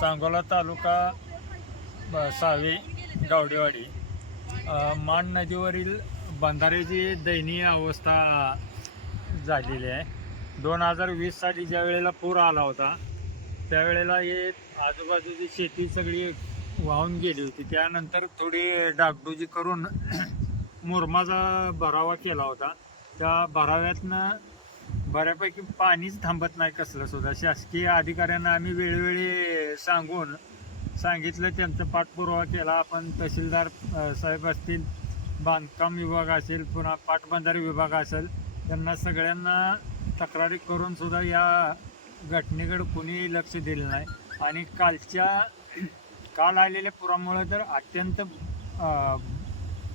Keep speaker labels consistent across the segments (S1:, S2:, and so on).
S1: सांगोला तालुका save Gawdewadi. मान नदीवरील बंधाऱ्याची दयनीय अवस्था झालेली आहे. दोन हजार वीस साली ज्या वेळेला पूर आला होता त्यावेळेला हे आजूबाजूची शेती सगळी वाहून गेली होती. त्यानंतर थोडी डागडुजी करून मुरमाचा भरावा केला होता. त्या भराव्यातनं बऱ्यापैकी पाणीच थांबत नाही कसलं सुद्धा. शासकीय अधिकाऱ्यांना आम्ही वेळोवेळी सांगून सांगितलं त्यांचा पाठपुरावा केला. आपण तहसीलदार साहेब असतील बांधकाम विभाग असेल पुन्हा पाटबंधारे विभाग असेल त्यांना सगळ्यांना तक्रारी करून सुद्धा या घटनेकडे कुणी लक्ष दिलं नाही. आणि कालच्या काल आलेल्या पुरामुळे तर अत्यंत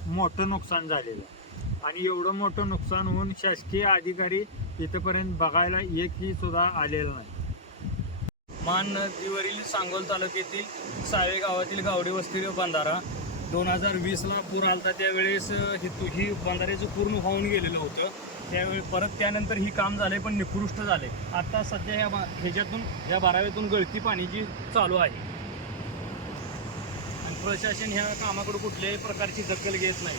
S1: मोठं नुकसान झालेलं आहे. आणि एवढं मोठं नुकसान होऊन शासकीय अधिकारी इथंपर्यंत बघायला एकही सुद्धा आलेला नाही.
S2: मान नदीवरील सांगोल तालुक्यातील सावे गावातील गावडी वस्ती बंधारा दोन हजार वीसला पूर आलता त्यावेळेस ही ही बंधाऱ्याचं पूर्ण होऊन गेलेलं होतं. त्यावेळी परत त्यानंतर ही काम झाले पण निकृष्ट झाले आता सध्या ह्या बा- ह्याच्यातून ह्या बाराव्यातून गळती पाणी जी चालू आहे. आणि प्रशासन ह्या कामाकडे कुठल्याही प्रकारची दखल घेत नाही.